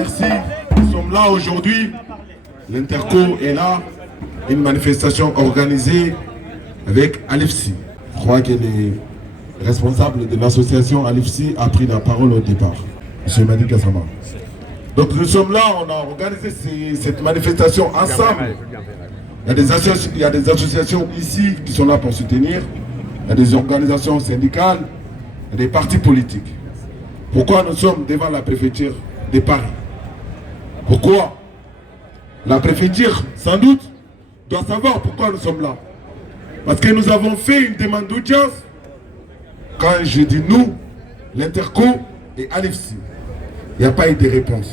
merci. Nous sommes là aujourd'hui. L'Interco est là. Une manifestation organisée avec Alifsi. Je crois que les responsables de l'association Alifsi a pris la parole au départ. M. Madi Gassama. Donc nous sommes là, on a organisé cette manifestation ensemble. Il y a des associations ici qui sont là pour soutenir. Il y a des organisations syndicales, il y a des partis politiques. Pourquoi nous sommes devant la préfecture de Paris? Pourquoi? La préfecture, sans doute, doit savoir pourquoi nous sommes là. Parce que nous avons fait une demande d'audience. Quand je dis nous, l'Interco et Alifsi, il n'y a pas eu de réponse.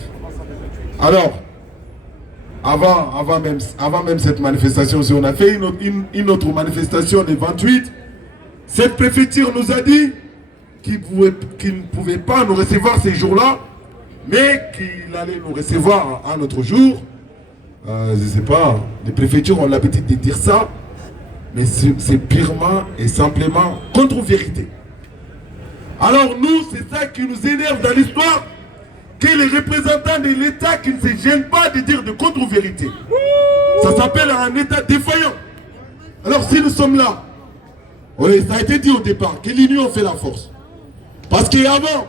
Alors, avant même cette manifestation, si on a fait une autre manifestation le 28, cette préfecture nous a dit qu'il ne pouvait pas nous recevoir ces jours-là, mais qu'il allait nous recevoir un autre jour. Je ne sais pas, les préfectures ont l'habitude de dire ça, mais c'est purement et simplement contre-vérité. Alors nous, c'est ça qui nous énerve dans l'histoire, que les représentants de l'État qui ne se gênent pas de dire de contre-vérité. Ça s'appelle un État défaillant. Alors si nous sommes là, oui, ça a été dit au départ, que l'union fait la force. Parce qu'avant,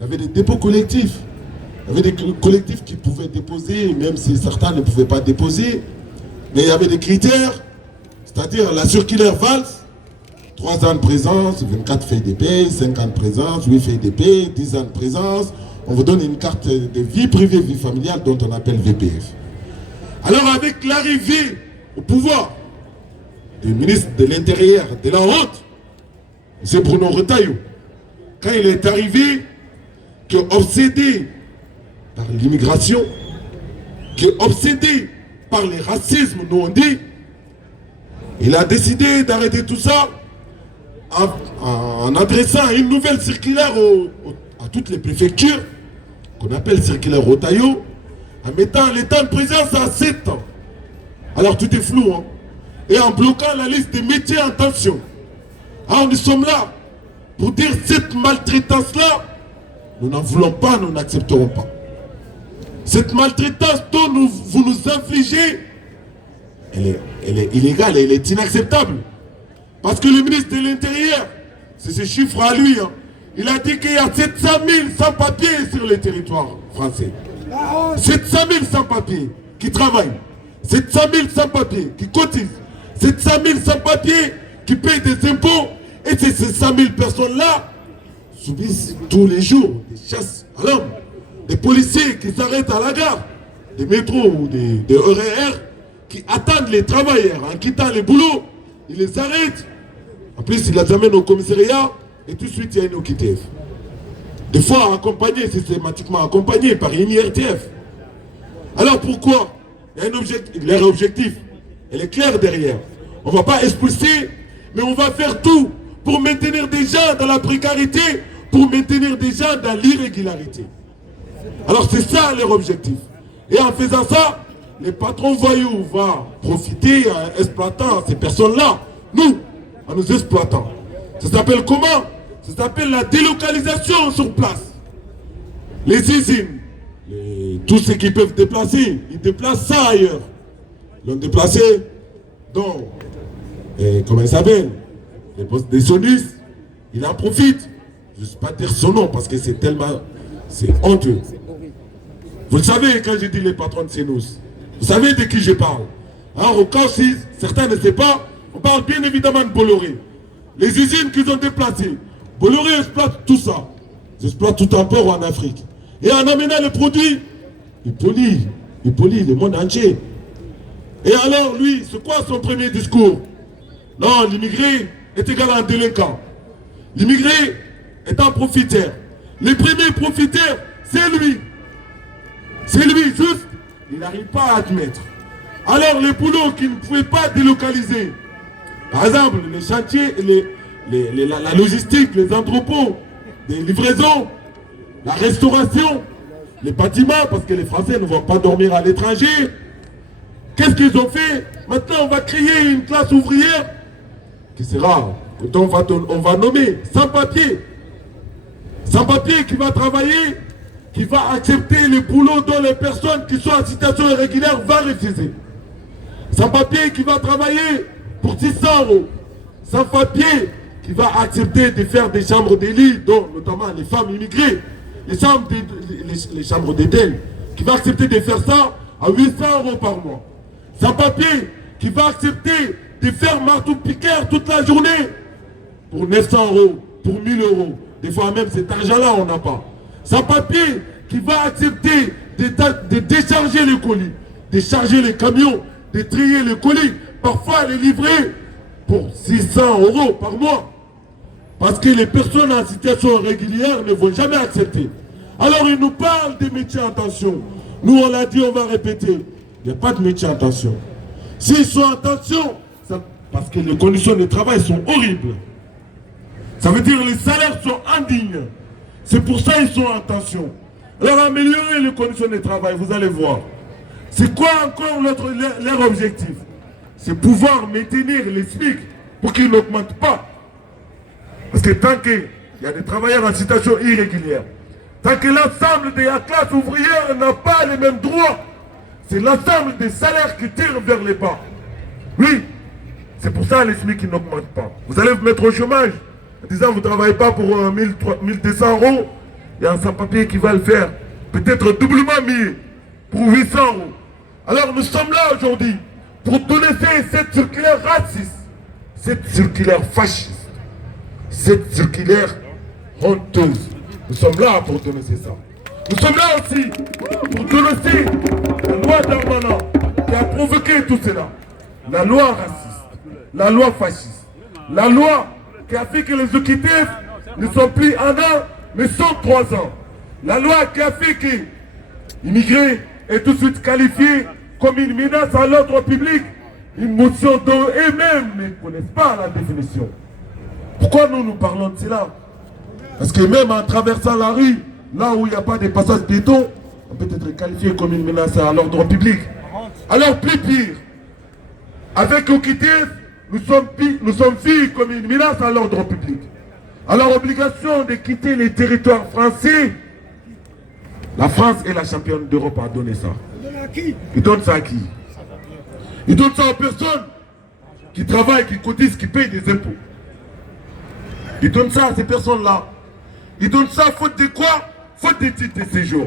il y avait des dépôts collectifs. Il y avait des collectifs qui pouvaient déposer, même si certains ne pouvaient pas déposer. Mais il y avait des critères, c'est-à-dire la circulaire Valls, 3 ans de présence, 24 feuilles de paie, 5 ans de présence, 8 feuilles de paie, 10 ans de présence. On vous donne une carte de vie privée, vie familiale, dont on appelle VPF. Alors avec l'arrivée au pouvoir du ministre de l'Intérieur, de la Haute, M. Bruno Retailleau, quand il est arrivé, qui est obsédé par l'immigration, qui est obsédé par le racisme, nous on dit, il a décidé d'arrêter tout ça en adressant une nouvelle circulaire à toutes les préfectures, qu'on appelle circulaire Retailleau, en mettant le temps de présence à 7 ans. Alors tout est flou, hein? Et en bloquant la liste des métiers en tension. Alors nous sommes là pour dire cette maltraitance-là, nous n'en voulons pas, nous n'accepterons pas. Cette maltraitance dont vous nous infligez, elle est illégale, elle est inacceptable. Parce que le ministre de l'Intérieur, c'est ce chiffre à lui, hein, il a dit qu'il y a 700 000 sans-papiers sur le territoire français. 700 000 sans-papiers qui travaillent, 700 000 sans-papiers qui cotisent, 700 000 sans-papiers qui payent des impôts, et ces 700 000 personnes-là subissent tous les jours des chasses à l'homme, des policiers qui s'arrêtent à la gare, des métros ou des RER, qui attendent les travailleurs en quittant les boulots, ils les arrêtent, en plus ils les amènent au commissariat, et tout de suite il y a une OQTF. Des fois accompagnés, systématiquement accompagnés par une IRTF. Alors pourquoi? Il y a un objectif, leur objectif, elle est claire derrière. On ne va pas expulser, mais on va faire tout pour maintenir des gens dans la précarité, pour maintenir des gens dans l'irrégularité. Alors c'est ça leur objectif. Et en faisant ça, les patrons voyous vont profiter en exploitant ces personnes-là, nous, en nous exploitant. Ça s'appelle comment? Ça s'appelle la délocalisation sur place. Les usines, tous ceux qui peuvent déplacer, ils déplacent ça ailleurs. Ils l'ont déplacé dans, comment il s'appelle, les postes des Sonus, il en profite. Je ne sais pas dire son nom parce que c'est tellement, c'est honteux. Vous le savez quand je dis les patrons de Sonus, vous savez de qui je parle. Alors au cas si certains ne savent pas, on parle bien évidemment de Bolloré. Les usines qu'ils ont déplacées, Bolloré exploite tout ça. Ils exploitent tout un port en Afrique. Et en amenant les produits, il polie le monde entier. Et alors lui, c'est quoi son premier discours? Non, l'immigré est égal à un délinquant. L'immigré est un profiteur. Les premiers profiteurs, c'est lui. C'est lui, juste, il n'arrive pas à admettre. Alors les boulots qu'il ne pouvait pas délocaliser, par exemple les chantiers, la logistique, les entrepôts, des livraisons, la restauration, les bâtiments, parce que les Français ne vont pas dormir à l'étranger. Qu'est-ce qu'ils ont fait? Maintenant on va créer une classe ouvrière qui sera, on va nommer sans papier qui va travailler qui va accepter les boulots dont les personnes qui sont en situation irrégulière vont refuser. Sans papier qui va travailler pour 600 €. Sans papier qui va accepter de faire des chambres d'élite, dont notamment les femmes immigrées, les chambres d'Éden, qui va accepter de faire ça à 800 € par mois. Sans papier qui va accepter de faire marteau-piqueur toute la journée pour 900 €, pour 1000 €. Des fois même cet argent-là, on n'a pas. Sans papier qui va accepter de décharger les colis, de charger les camions, de trier les colis, parfois les livrer pour 600 € par mois. Parce que les personnes en situation régulière ne vont jamais accepter. Alors ils nous parlent des métiers en tension. Nous on l'a dit, on va répéter. Il n'y a pas de métier en tension. S'ils sont en tension, parce que les conditions de travail sont horribles. Ça veut dire que les salaires sont indignes. C'est pour ça qu'ils sont en tension. Alors améliorer les conditions de travail, vous allez voir. C'est quoi encore leur objectif? C'est pouvoir maintenir les SMIC pour qu'ils n'augmentent pas. Parce que tant qu'il y a des travailleurs en situation irrégulière, tant que l'ensemble de la classe ouvrière n'a pas les mêmes droits, c'est l'ensemble des salaires qui tirent vers les bas. Oui, c'est pour ça les SMIC qui n'augmentent pas. Vous allez vous mettre au chômage en disant vous ne travaillez pas pour 1200 €. Il y a un sans-papier qui va le faire, peut-être doublement mis pour 800 €. Alors nous sommes là aujourd'hui pour dénoncer cette circulaire raciste, cette circulaire fasciste, cette circulaire honteuse. Nous sommes là pour dénoncer ça. Nous sommes là aussi pour dénoncer la loi Darmanin qui a provoqué tout cela. La loi raciste, la loi fasciste, la loi qui a fait que les OQTF ne sont plus 1 an, mais sont 3 ans. La loi qui a fait que l'immigré est tout de suite qualifié comme une menace à l'ordre public, une motion dont eux-mêmes ne connaissent pas la définition. Pourquoi nous parlons de cela? Parce que même en traversant la rue, là où il n'y a pas de passage piéton, on peut être qualifié comme une menace à l'ordre public. Alors plus pire, avec OQTF, nous sommes vus comme une menace à l'ordre public. Alors obligation de quitter les territoires français. La France est la championne d'Europe à donner ça. Ils donnent ça à qui? Ils donnent ça aux personnes qui travaillent, qui cotisent, qui payent des impôts. Ils donnent ça à ces personnes-là. Ils donnent ça faute de quoi? Faute de titre de séjour.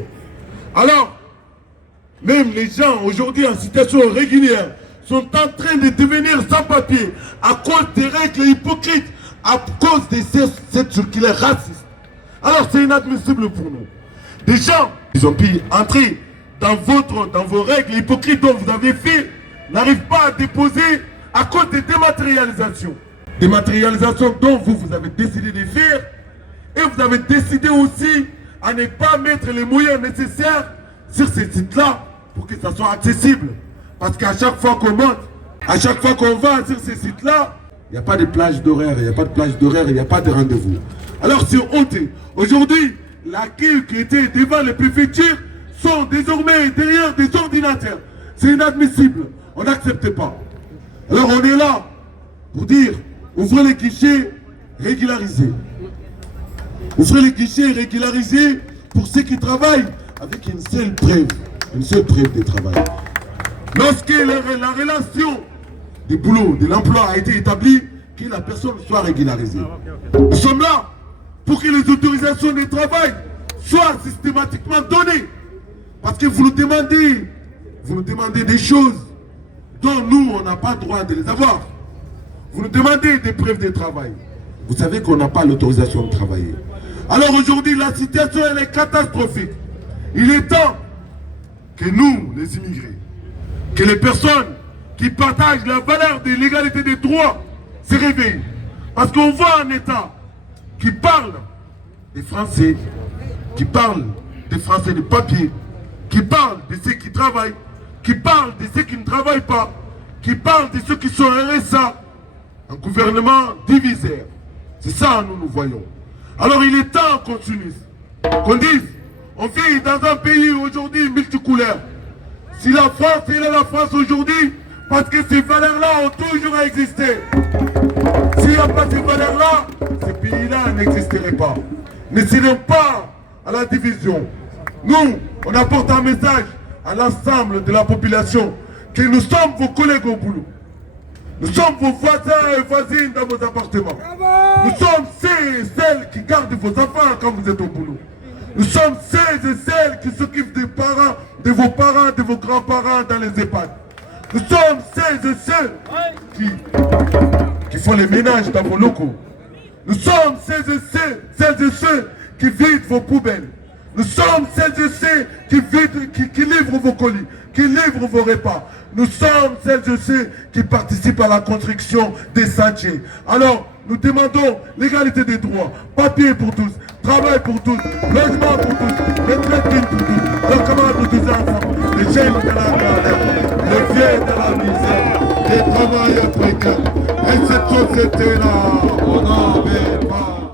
Alors, même les gens aujourd'hui en situation régulière sont en train de devenir sans papier à cause des règles hypocrites, à cause de cette circulaire raciste. Alors c'est inadmissible pour nous. Des gens, ils ont pu entrer dans vos règles hypocrites dont vous avez fait, n'arrivent pas à déposer à cause des dématérialisations. Dématérialisations dont vous avez décidé de faire, et vous avez décidé aussi à ne pas mettre les moyens nécessaires sur ces sites-là pour que ça soit accessible. Parce qu'à chaque fois qu'on monte, à chaque fois qu'on va sur ces sites-là, il n'y a pas de plage d'horaire, il n'y a pas de plage d'horaire, il n'y a pas de rendez-vous. Alors c'est honteux. Aujourd'hui, la queue qui était devant les préfectures sont désormais derrière des ordinateurs. C'est inadmissible. On n'accepte pas. Alors on est là pour dire, ouvrez les guichets régularisés. Ouvrez les guichets régularisés pour ceux qui travaillent avec une seule preuve de travail. Lorsque la relation du boulot, de l'emploi a été établie, que la personne soit régularisée. Nous sommes là pour que les autorisations de travail soient systématiquement données. Parce que vous nous demandez des choses dont nous, on n'a pas le droit de les avoir. Vous nous demandez des preuves de travail. Vous savez qu'on n'a pas l'autorisation de travailler. Alors aujourd'hui, la situation, elle est catastrophique. Il est temps que nous, les immigrés, que les personnes qui partagent la valeur de l'égalité des droits se réveillent. Parce qu'on voit un État qui parle des Français, qui parle des Français de papier, qui parle de ceux qui travaillent, qui parle de ceux qui ne travaillent pas, qui parle de ceux qui sont RSA, un gouvernement divisaire. C'est ça que nous voyons. Alors il est temps qu'on s'unisse, qu'on dise, on vit dans un pays aujourd'hui multicouleur. Si la France est là, la France aujourd'hui, parce que ces valeurs-là ont toujours existé. S'il n'y a pas ces valeurs-là, ces pays-là n'existeraient pas. Ne cédons pas à la division. Nous, on apporte un message à l'ensemble de la population que nous sommes vos collègues au boulot. Nous sommes vos voisins et voisines dans vos appartements. Nous sommes ceux et celles qui gardent vos enfants quand vous êtes au boulot. Nous sommes ceux et celles qui s'occupent des parents, de vos parents, de vos grands-parents dans les EHPAD. Nous sommes ceux et ceux qui font les ménages dans vos locaux. Nous sommes celles et ceux qui vident vos poubelles. Nous sommes celles et ceux qui livrent vos colis, qui livrent vos repas. Nous sommes celles et ceux qui participent à la construction des sentiers. Alors, nous demandons l'égalité des droits, papier pour tous, travail pour tous, logement pour tous, retraite digne pour tous, logement pour tous enfants, les jeunes de la galère, les vieux de la misère, les travailleurs précaires. Et cette société-là, on n'en veut pas.